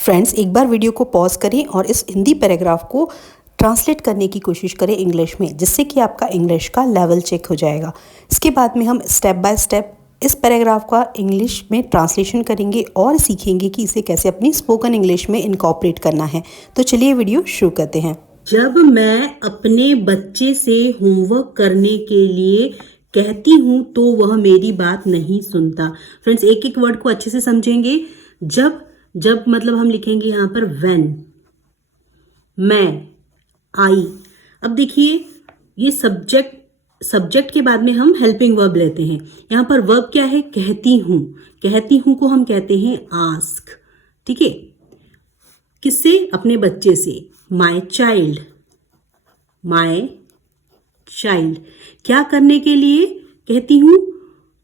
Friends, एक बार video को pause करें और इस हिंदी पैराग्राफ को ट्रांसलेट करने की कोशिश करें इंग्लिश में, जिससे कि आपका इंग्लिश का लेवल चेक हो जाएगा। इसके बाद में हम स्टेप बाय स्टेप इस पैराग्राफ का इंग्लिश में ट्रांसलेशन करेंगे और सीखेंगे कि इसे कैसे अपनी स्पोकन इंग्लिश में इनकॉर्पोरेट करना है। तो चलिए वीडियो शुरू करते हैं। जब मैं अपने बच्चे से होमवर्क करने के लिए कहती हूँ तो वह मेरी बात नहीं सुनता। फ्रेंड्स, एक एक वर्ड को अच्छे से समझेंगे। जब मतलब हम लिखेंगे यहाँ पर व्हेन, मैं, आई। अब देखिए, ये सब्जेक्ट के बाद में हम हेल्पिंग वर्ब लेते हैं। यहाँ पर वर्ब क्या है? कहती हूँ। कहती हूँ को हम कहते हैं आस्क। ठीक है, किससे? अपने बच्चे से। My child, my child. क्या करने के लिए कहती हूँ?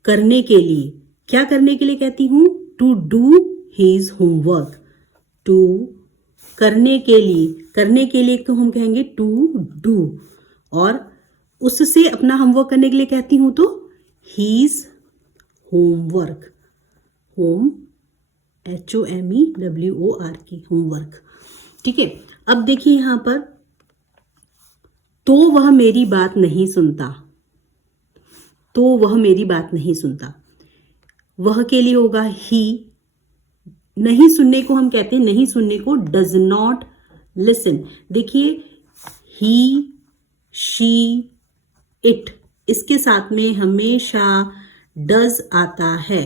करने के लिए। क्या करने के लिए कहती हूँ? To do his homework. To, करने के लिए। करने के लिए को हम कहेंगे टू डू। और उससे अपना होमवर्क करने के लिए कहती हूँ तो his homework. Home, HOMEWORK, homework. ठीक है, अब देखिए यहां पर, तो वह मेरी बात नहीं सुनता। तो वह मेरी बात नहीं सुनता। वह के लिए होगा ही। नहीं सुनने को हम कहते हैं, नहीं सुनने को डज नॉट लिसन। देखिए, ही, शी, इट, इसके साथ में हमेशा डज आता है।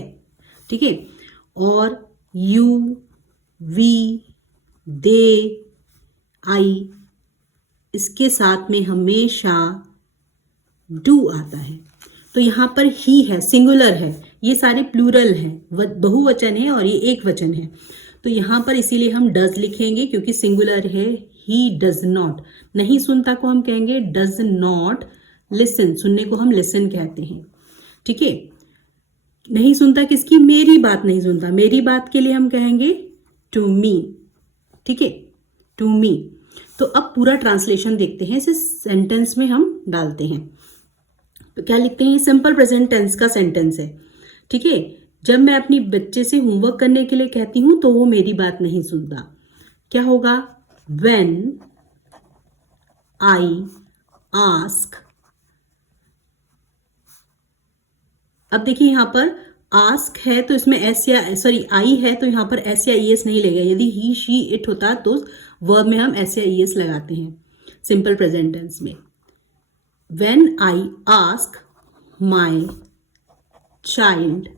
ठीक है, और यू, वी, दे, आई, इसके साथ में हमेशा डू आता है। तो यहां पर ही है, सिंगुलर है। ये सारे प्लूरल है, बहुवचन है और ये एक वचन है। तो यहां पर इसीलिए हम डज लिखेंगे, क्योंकि सिंगुलर है। ही डज नॉट, नहीं सुनता को हम कहेंगे डज नॉट लिसन। सुनने को हम लिसन कहते हैं। ठीक है, नहीं सुनता किसकी? मेरी बात नहीं सुनता। मेरी बात के लिए हम कहेंगे टू मी। ठीक है, टू मी। तो अब पूरा ट्रांसलेशन देखते हैं, इसे सेंटेंस में हम डालते हैं। तो क्या लिखते हैं? सिंपल प्रेजेंट टेंस का सेंटेंस है। ठीक है, जब मैं अपनी बच्चे से होमवर्क करने के लिए कहती हूं तो वो मेरी बात नहीं सुनता। क्या होगा? When I ask. अब देखिए यहां पर आस्क है तो इसमें एस या आई है तो यहां पर एस या ईएस नहीं लगेगा। यदि ही, शी, इट होता तो वर्ब में हम एस या ईएस लगाते हैं सिंपल प्रेजेंट टेंस में। When I ask my child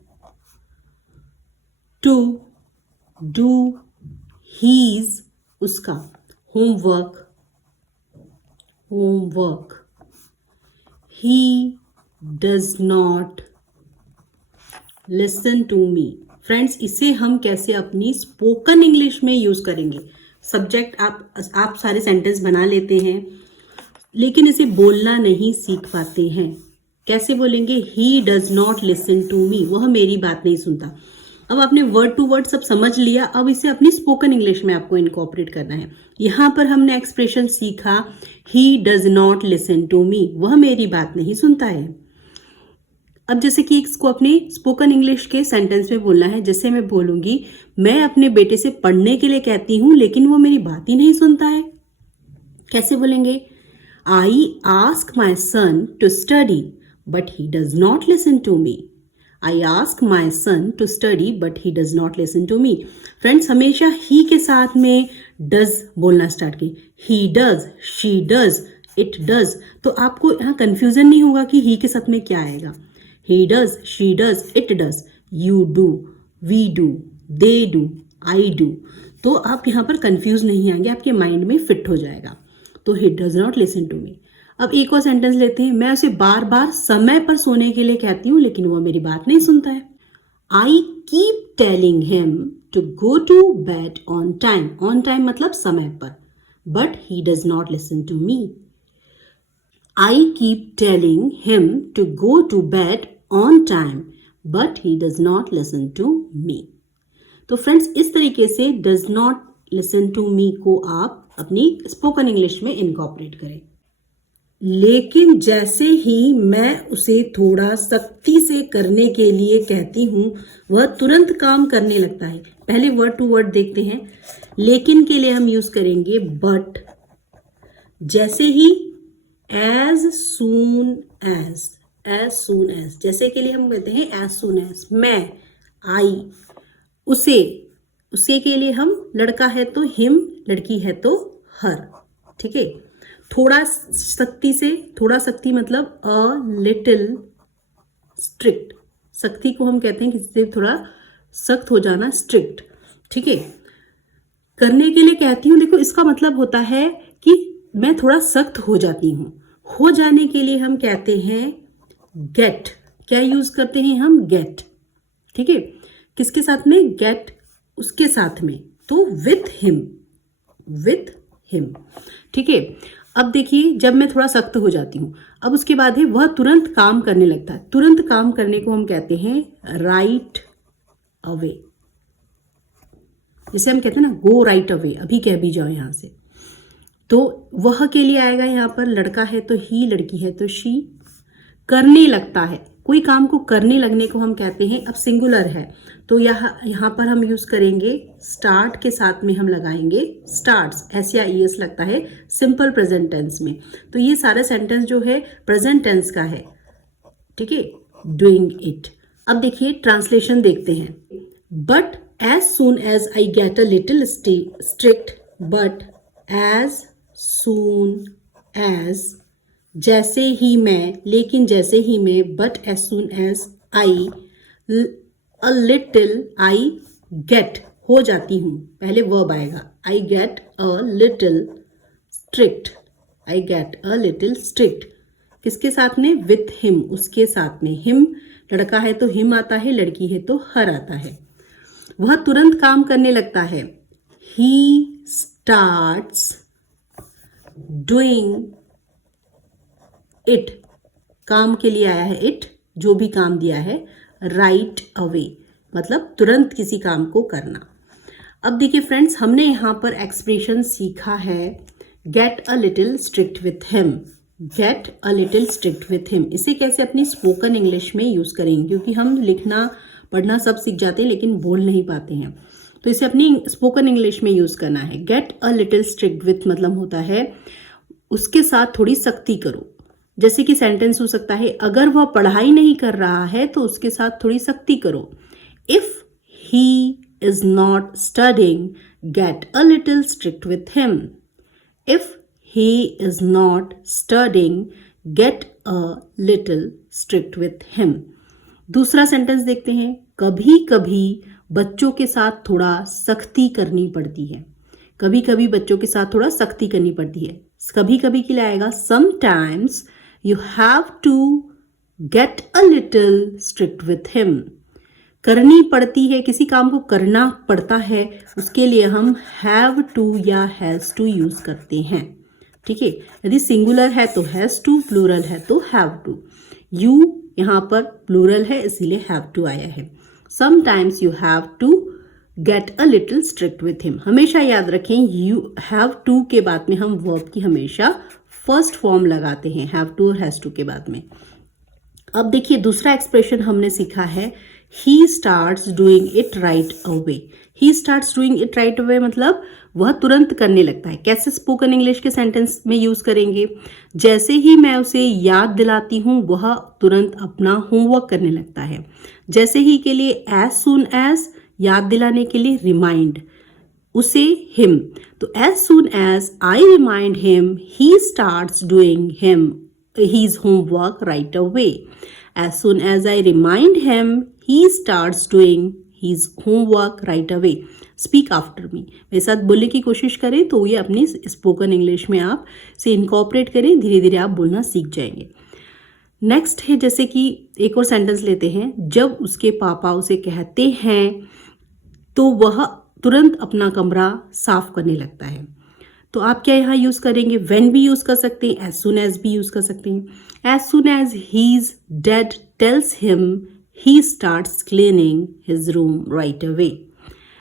to do his, उसका, homework, he does not listen to me. Friends, इसे हम कैसे अपनी स्पोकन इंग्लिश में यूज करेंगे? सब्जेक्ट आप सारे सेंटेंस बना लेते हैं, लेकिन इसे बोलना नहीं सीख पाते हैं। कैसे बोलेंगे? He does not listen to me, वह मेरी बात नहीं सुनता। अब आपने वर्ड टू वर्ड सब समझ लिया। अब इसे अपनी स्पोकन इंग्लिश में आपको इनकॉर्पोरेट करना है। यहां पर हमने एक्सप्रेशन सीखा, he does not listen to me, वह मेरी बात नहीं सुनता है। अब जैसे कि इसको अपने स्पोकन इंग्लिश के सेंटेंस में बोलना है। जैसे मैं बोलूंगी, मैं अपने बेटे से पढ़ने के लिए कहती हूं लेकिन वो मेरी बात ही नहीं सुनता है। कैसे बोलेंगे? I ask my son to study but he does not listen to me. I ask my son to study but he does not listen to me. Friends, हमेशा ही के साथ में डज बोलना स्टार्ट की। He does, she does, it does. तो आपको यहाँ confusion नहीं होगा कि ही के साथ में क्या आएगा। He does, she does, it does, you do, we do, they do, I do। तो आप यहाँ पर कंफ्यूज नहीं आएंगे, आपके माइंड में फिट हो जाएगा। तो he does not listen to me। अब एक और सेंटेंस लेते हैं। मैं उसे बार बार समय पर सोने के लिए कहती हूँ लेकिन वो मेरी बात नहीं सुनता है। I keep telling him to go to bed on time। On time मतलब समय पर, but he does not listen to me। I keep telling him to go to bed on time, but he does not listen to me। तो friends, इस तरीके से does not listen to me को आप अपनी स्पोकन इंग्लिश में incorporate करें। लेकिन जैसे ही मैं उसे थोड़ा सख्ती से करने के लिए कहती हूँ वह तुरंत काम करने लगता है। पहले वर्ड टू वर्ड देखते हैं। लेकिन के लिए हम यूज करेंगे बट। जैसे ही as soon as, as soon as, जैसे के लिए हम कहते हैं एज सून एज, मैं, आई, उसे, उसे के लिए हम लड़का है तो हिम, लड़की है तो हर। ठीक है। थोड़ा सख्ती से, थोड़ा सख्ती मतलब अ लिटिल स्ट्रिक्ट। सख्ती को हम कहते हैं किसी से थोड़ा सख्त हो जाना, स्ट्रिक्ट। ठीक है। करने के लिए कहती हूँ, देखो इसका मतलब होता है कि मैं थोड़ा सख्त हो जाती हूँ। हो जाने के लिए हम कहते हैं गेट। क्या यूज करते हैं हम? गेट। ठीक है। किसके साथ में? गेट, उसके साथ में, तो विथ हिम, विथ हिम। ठीक है। अब देखिए, जब मैं थोड़ा सख्त हो जाती हूँ, अब उसके बाद है वह तुरंत काम करने लगता है। तुरंत काम करने को हम कहते हैं राइट अवे। जैसे हम कहते हैं ना गो राइट अवे, अभी कह भी जाओ यहां से। तो वह के लिए आएगा यहां पर, लड़का है तो ही, लड़की है तो शी। करने लगता है, कोई काम को करने लगने को हम कहते हैं, अब सिंगुलर है तो यहाँ पर हम यूज करेंगे स्टार्ट के साथ में हम लगाएंगे स्टार्ट्स, एस या ई एस लगता है सिंपल प्रेजेंट टेंस में। तो ये सारा सेंटेंस जो है प्रेजेंट टेंस का है। ठीक है। Doing it. अब देखिए ट्रांसलेशन देखते हैं। But as soon as I get a little strict, but as soon as, जैसे ही मैं, लेकिन जैसे ही मैं, but as soon as I, a little, I get, हो जाती हूँ, पहले वर्ब आएगा, I get a little strict, I get a little strict. किसके साथ में? विथ हिम, उसके साथ में। हिम, लड़का है तो हिम आता है, लड़की है तो हर आता है। वह तुरंत काम करने लगता है। ही स्टार्ट्स डूइंग इट, काम के लिए आया है इट, जो भी काम दिया है, राइट अवे मतलब तुरंत किसी काम को करना। अब देखिए फ्रेंड्स, हमने यहाँ पर एक्सप्रेशन सीखा है gate a little strict with him, gate a little strict with him. इसे कैसे अपनी स्पोकन इंग्लिश में यूज करेंगे, क्योंकि हम लिखना पढ़ना सब सीख जाते हैं लेकिन बोल नहीं पाते हैं, तो इसे अपनी स्पोकन इंग्लिश में यूज करना है। Gate a little strict with मतलब होता है उसके साथ थोड़ी सख्ती करो। जैसे कि सेंटेंस हो सकता है, अगर वह पढ़ाई नहीं कर रहा है तो उसके साथ थोड़ी सख्ती करो। If he is not studying, gate a little strict with him. If he is not studying, gate a little strict with him. दूसरा सेंटेंस देखते हैं। कभी कभी बच्चों के साथ थोड़ा सख्ती करनी पड़ती है। कभी कभी बच्चों के साथ थोड़ा सख्ती करनी पड़ती है। कभी कभी के लिए आएगा sometimes you have to get a little strict with him. करनी पड़ती है, किसी काम को करना पड़ता है, उसके लिए हम हैव टू या हैज टू यूज करते हैं। ठीक है। यदि सिंगुलर है तो हैज टू, प्लूरल है तो हैव टू। यू यहाँ पर प्लूरल है इसीलिए हैव टू आया है। Sometimes you have to get a little strict with him. हमेशा याद रखें यू हैव टू के बाद में हम वर्ब की हमेशा फर्स्ट फॉर्म लगाते हैं, हैव टू और हैज टू के बाद में। अब देखिए दूसरा एक्सप्रेशन हमने सीखा है, ही starts doing it right away. He starts doing it right away मतलब वह तुरंत करने लगता है। कैसे स्पोकन इंग्लिश के सेंटेंस में यूज करेंगे? जैसे ही मैं उसे याद दिलाती हूँ वह तुरंत अपना होमवर्क करने लगता है। जैसे ही के लिए एज सून एज, याद दिलाने के लिए रिमाइंड, उसे हिम। तो as soon as I remind him, he starts doing his homework right away. As soon as I remind him, he starts doing his homework right away. Speak after me. मेरे साथ बोलने की कोशिश करें तो ये अपनी स्पोकन इंग्लिश में आप से इनकॉर्पोरेट करें, धीरे धीरे आप बोलना सीख जाएंगे। नेक्स्ट है, जैसे कि एक और सेंटेंस लेते हैं। जब उसके पापा उसे कहते हैं तो वह तुरंत अपना कमरा साफ करने लगता है। तो आप क्या यहाँ यूज करेंगे? व्हेन भी यूज कर सकते हैं, एज सुन एज भी यूज कर सकते हैं। As soon as his dad tells him, he starts cleaning his room right away.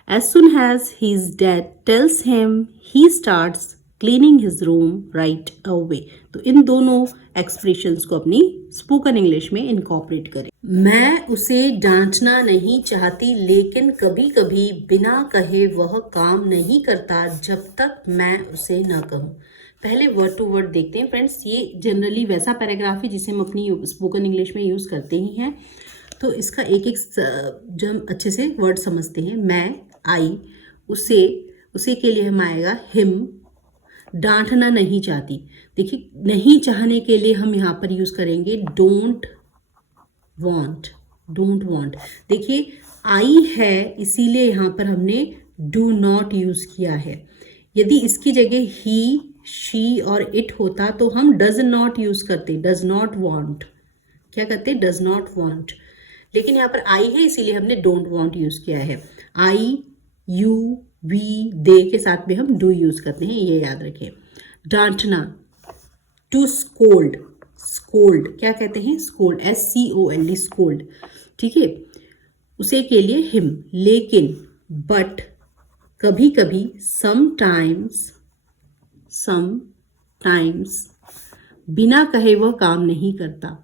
As soon as his dad tells him, he starts cleaning his room right away. तो इन दोनों expressions को अपनी spoken English में incorporate करें। मैं उसे डांटना नहीं चाहती, लेकिन कभी कभी बिना कहे वह काम नहीं करता जब तक मैं उसे ना कहूँ। पहले वर्ड टू वर्ड देखते हैं फ्रेंड्स। ये जनरली वैसा पैराग्राफ है जिसे हम अपनी स्पोकन इंग्लिश में यूज़ करते ही हैं। तो इसका एक एक जब हम अच्छे से वर्ड समझते हैं, मैं, आई, उसे के लिए हम आएगा हिम। डांटना नहीं चाहती, देखिए नहीं चाहने के लिए हम यहाँ पर यूज़ करेंगे डोंट वॉन्ट। डोंट वॉन्ट, देखिए आई है इसीलिए यहाँ पर हमने डू नॉट यूज़ किया है। यदि इसकी जगह ही, शी और इट होता तो हम डज नॉट यूज़ करते, डज नॉट वॉन्ट। क्या करते, डज नॉट वॉन्ट। लेकिन यहाँ पर आई है इसीलिए हमने डोंट वॉन्ट यूज़ किया है। आई, यू, वी, दे के साथ में हम डू यूज़ करते हैं, ये याद रखें। डांटना, टू स्कोल्ड। स्कोल्ड क्या कहते हैं, स्कोल्ड, SCOLD, स्कोल्ड, ठीक है। उसे के लिए हिम। लेकिन, बट, कभी कभी, समटाइम्स, बिना कहे वह काम नहीं करता,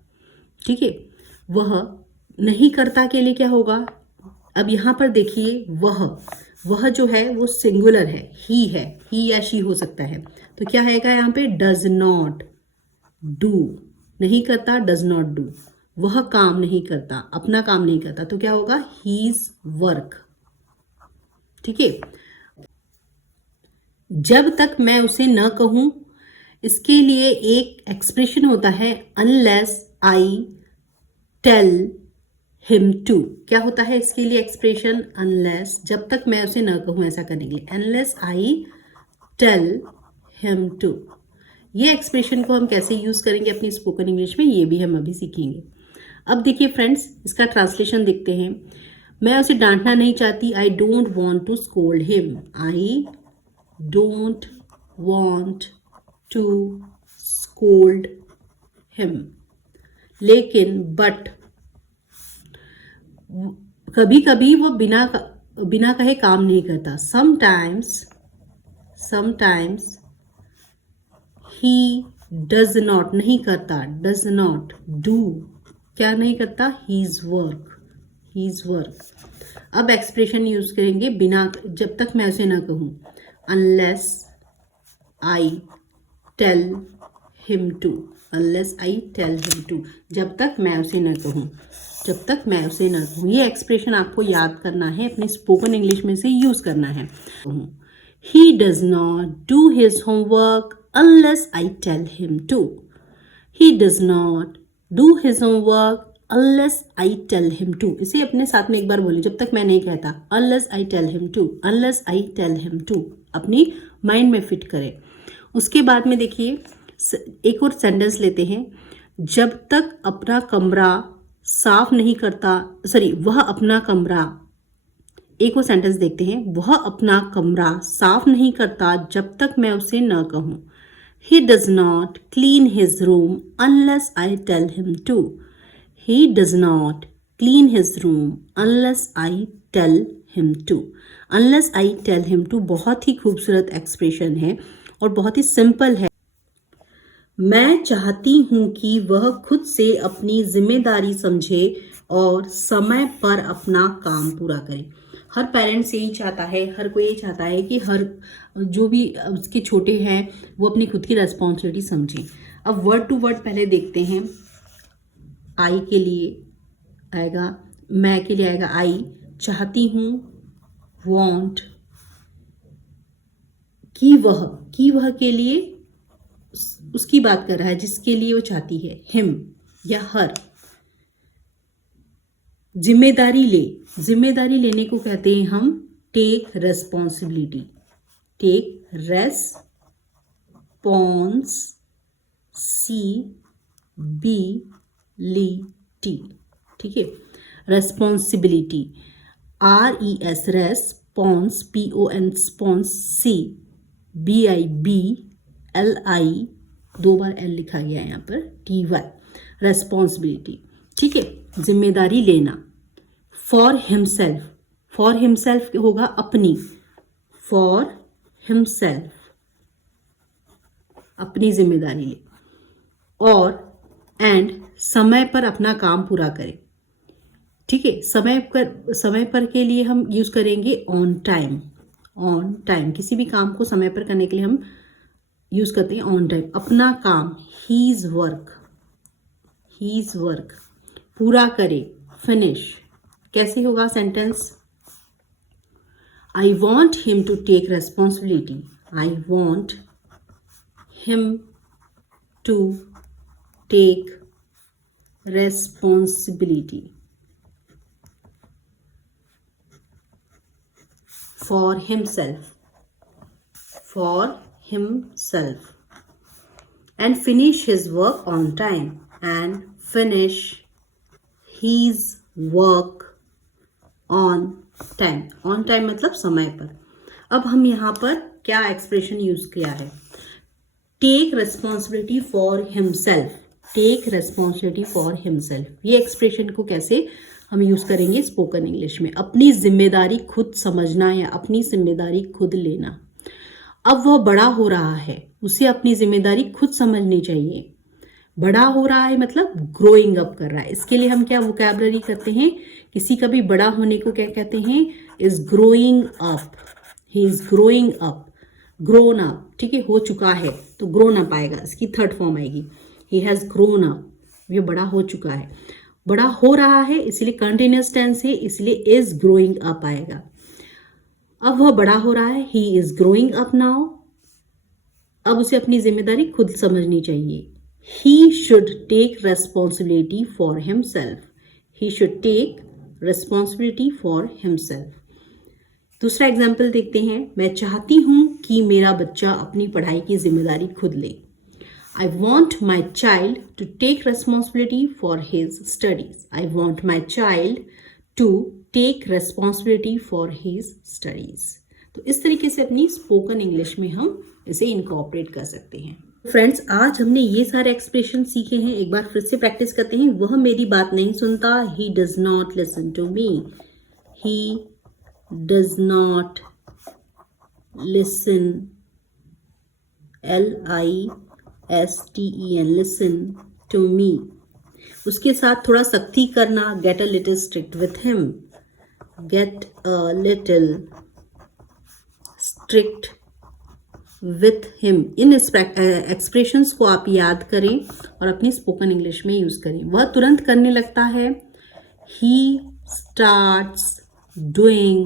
ठीक है। वह नहीं करता के लिए क्या होगा, अब यहाँ पर देखिए वह जो है वो सिंगुलर है, ही या शी हो सकता है। तो क्या आएगा यहाँ पे, डज नॉट डू, नहीं करता, डज नॉट डू। वह काम नहीं करता, अपना काम नहीं करता, तो क्या होगा, हीज वर्क, ठीक है। जब तक मैं उसे न कहूं, इसके लिए एक एक्सप्रेशन होता है unless I tell him to. क्या होता है इसके लिए एक्सप्रेशन, अनलेस, जब तक मैं उसे न कहूं ऐसा करने के लिए, unless I tell him to. ये एक्सप्रेशन को हम कैसे यूज करेंगे अपनी स्पोकन इंग्लिश में, ये भी हम अभी सीखेंगे। अब देखिए फ्रेंड्स, इसका ट्रांसलेशन देखते हैं। मैं उसे डांटना नहीं चाहती, I don't want to scold him. I don't want to scold him. लेकिन, बट, कभी कभी वो बिना कहे काम नहीं करता। समटाइम्स ही डज नॉट, नहीं करता, डज नॉट डू, क्या नहीं करता, हीज वर्क। अब एक्सप्रेशन यूज करेंगे बिना, जब तक मैं उसे ना कहूं, unless I tell him to. जब तक मैं उसे ना कहूं, ये एक्सप्रेशन आपको याद करना है, अपनी स्पोकन इंग्लिश में से यूज करना है। He does not do his homework unless I tell him to. He does not do his homework unless I tell him to. इसे अपने साथ में एक बार बोलिए, जब तक मैं नहीं कहता, unless I tell him to, अपनी माइंड में फिट करें। उसके बाद में देखिए एक और सेंटेंस लेते हैं। जब तक अपना कमरा साफ नहीं करता, वह अपना कमरा, एक और सेंटेंस देखते हैं। वह अपना कमरा साफ नहीं करता जब तक मैं उसे न कहूं। He does not clean his room unless I tell him to. He does not clean his room unless I tell him to. Unless I tell him to बहुत ही खूबसूरत एक्सप्रेशन है और बहुत ही सिंपल है। मैं चाहती हूँ कि वह खुद से अपनी जिम्मेदारी समझे और समय पर अपना काम पूरा करे। हर पेरेंट्स यही चाहता है, हर कोई यही चाहता है कि हर जो भी उसके छोटे हैं वो अपनी खुद की रेस्पॉन्सिबिलिटी समझें। अब वर्ड टू वर्ड पहले देखते हैं। आई के लिए आएगा, मैं के लिए आएगा आई, चाहती हूँ, वॉन्ट, कि वह के लिए उसकी बात कर रहा है जिसके लिए वो चाहती है, हिम या हर। जिम्मेदारी लेने को कहते हैं हम टेक रेस्पॉन्सिबिलिटी, ठीक है। Responsibility, RES response, PONS, BIBLI, 2 बार L लिखा गया है यहाँ पर, TY, रेस्पॉन्सिबिलिटी, ठीक है। जिम्मेदारी लेना। फॉर हिमसेल्फ होगा अपनी, फॉर हिमसेल्फ, अपनी जिम्मेदारी ले, और एंड समय पर अपना काम पूरा करें। ठीक है, समय पर के लिए हम यूज करेंगे ऑन टाइम। ऑन टाइम, किसी भी काम को समय पर करने के लिए हम यूज करते हैं ऑन टाइम। अपना काम, हीज वर्क, पूरा करे, फिनिश। कैसे होगा sentence? I want him to take responsibility. I want him to take responsibility for himself and finish his work on time, and finish his work on time। on time मतलब समय पर। अब हम यहाँ पर क्या एक्सप्रेशन यूज किया है? Take responsibility for himself. Take responsibility for himself, ये एक्सप्रेशन को कैसे हम यूज करेंगे स्पोकन इंग्लिश में? अपनी जिम्मेदारी खुद समझना या अपनी जिम्मेदारी खुद लेना। अब वह बड़ा हो रहा है, उसे अपनी जिम्मेदारी खुद समझनी चाहिए। बड़ा हो रहा है मतलब ग्रोइंग अप कर रहा है। इसके लिए हम क्या वोकैबुलरी करते हैं? किसी का भी बड़ा होने को क्या कहते हैं? Is growing up. He is growing up, grown up. ठीक है, हो चुका है तो ग्रोन अप आएगा, इसकी थर्ड फॉर्म आएगी। ही हैज ग्रोन अप, ये बड़ा हो चुका है। बड़ा हो रहा है इसलिए कंटिन्यूअस टेंस है, इसलिए इज ग्रोइंग अप आएगा। अब वह बड़ा हो रहा है, he is growing up now. अब उसे अपनी जिम्मेदारी खुद समझनी चाहिए। He should take responsibility for himself. He should take responsibility for himself. दूसरा एग्जाम्पल देखते हैं। मैं चाहती हूं कि मेरा बच्चा अपनी पढ़ाई की जिम्मेदारी खुद ले। I want my child to take responsibility for his studies. I want my child to take responsibility for his studies. तो इस तरीके से अपनी स्पोकन इंग्लिश में हम इसे इनकॉर्पोरेट कर सकते हैं। फ्रेंड्स, आज हमने ये सारे एक्सप्रेशन सीखे हैं, एक बार फिर से प्रैक्टिस करते हैं। वह मेरी बात नहीं सुनता। He does not listen to me. He does not listen. L-I-S-T-E-N, listen to me। उसके साथ थोड़ा सख्ती करना, get a little strict with him, get a little strict with him। In expressions को आप याद करें और अपनी स्पोकन इंग्लिश में यूज करें। वह तुरंत करने लगता है। he starts doing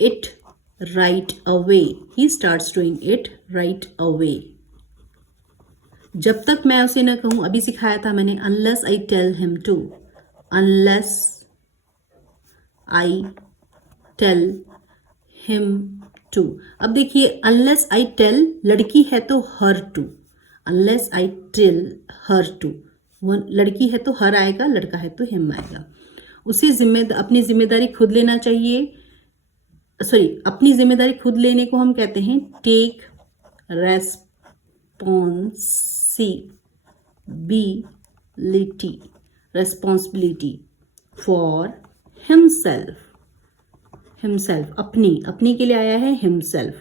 it right away। he starts doing it right away। जब तक मैं उसे न कहूं, अभी सिखाया था मैंने, unless I tell him to, unless I tell him to। अब देखिए, unless I tell लड़की है तो her to, unless I tell her to। वो लड़की है तो her आएगा, लड़का है तो him आएगा। उसे अपनी जिम्मेदारी खुद लेना चाहिए। अपनी जिम्मेदारी खुद लेने को हम कहते हैं टेक रेस्पॉन्सिबिलिटी फॉर हिमसेल्फ। अपनी के लिए आया है हिमसेल्फ,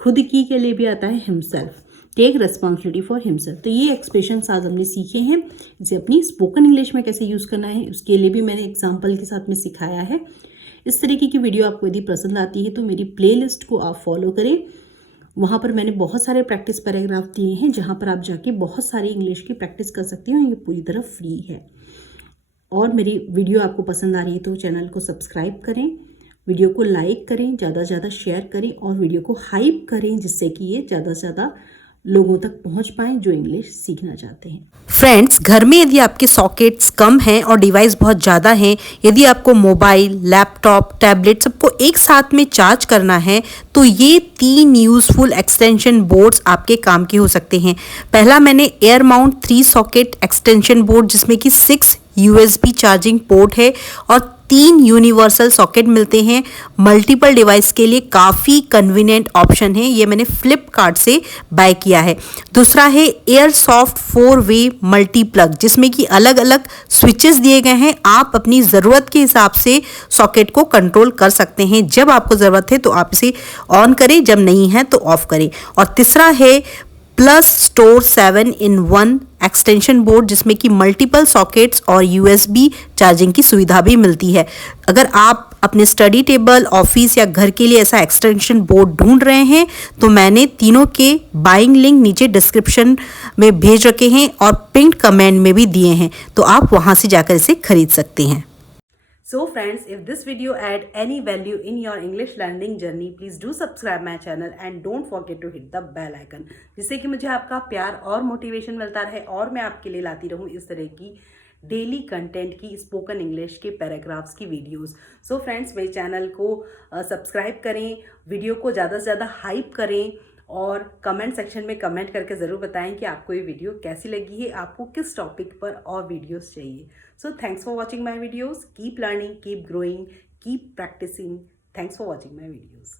खुद की के लिए भी आता है himself. Take responsibility for himself. तो ये एक्सप्रेशंस आज हमने सीखे हैं, इसे अपनी स्पोकन इंग्लिश में कैसे यूज करना है उसके लिए भी मैंने एग्जाम्पल के साथ में सिखाया है। इस तरीके की वीडियो आपको यदि पसंद आती है तो मेरी प्लेलिस्ट को आप फॉलो करें। वहाँ पर मैंने बहुत सारे प्रैक्टिस पैराग्राफ दिए हैं, जहाँ पर आप जाके बहुत सारी इंग्लिश की प्रैक्टिस कर सकते हो। ये पूरी तरह फ्री है। और मेरी वीडियो आपको पसंद आ रही है तो चैनल को सब्सक्राइब करें, वीडियो को लाइक करें, ज़्यादा से ज़्यादा शेयर करें और वीडियो को हाइप करें, जिससे कि ये ज़्यादा से ज़्यादा लोगों तक पहुंच पाएं जो इंग्लिश सीखना चाहते हैं। फ्रेंड्स, घर में यदि आपके सॉकेट्स कम हैं और डिवाइस बहुत ज़्यादा हैं, यदि आपको मोबाइल, लैपटॉप, टैबलेट सबको एक साथ में चार्ज करना है तो ये 3 यूज़फुल एक्सटेंशन बोर्ड्स आपके काम के हो सकते हैं। पहला मैंने air mount 3 socket extension board, जिसमें कि 6 USB चार्जिंग पोर्ट है और 3 यूनिवर्सल सॉकेट मिलते हैं। मल्टीपल डिवाइस के लिए काफ़ी कन्वीनियंट ऑप्शन है। ये मैंने फ्लिपकार्ट से बाय किया है। दूसरा है एयरसॉफ्ट 4-वे मल्टी प्लग, जिसमें कि अलग अलग स्विचेस दिए गए हैं। आप अपनी ज़रूरत के हिसाब से सॉकेट को कंट्रोल कर सकते हैं। जब आपको ज़रूरत है तो आप इसे ऑन करें, जब नहीं है तो ऑफ करें। और तीसरा है plus store 7-in-1 extension board, जिसमें कि मल्टीपल सॉकेट्स और USB चार्जिंग की सुविधा भी मिलती है। अगर आप अपने स्टडी टेबल, ऑफिस या घर के लिए ऐसा एक्सटेंशन बोर्ड ढूंढ रहे हैं तो मैंने तीनों के बाइंग लिंक नीचे डिस्क्रिप्शन में भेज रखे हैं और पिंड कमेंट में भी दिए हैं, तो आप वहां से जाकर इसे खरीद सकते हैं। So friends, if this video add any value in your English learning journey, please do subscribe my channel and don't forget to hit the bell icon, जिससे कि मुझे आपका प्यार और मोटिवेशन मिलता रहे और मैं आपके लिए लाती रहूँ इस तरह की डेली कंटेंट की स्पोकन इंग्लिश के पैराग्राफ्स की वीडियोस। सो फ्रेंड्स, मेरे चैनल को सब्सक्राइब करें, वीडियो को ज़्यादा से ज़्यादा हाइप करें और कमेंट सेक्शन में कमेंट करके ज़रूर बताएं कि आपको ये वीडियो कैसी लगी है, आपको किस टॉपिक पर और वीडियोस चाहिए। So thanks for watching my videos. Keep learning, keep growing, keep practising. Thanks for watching my videos.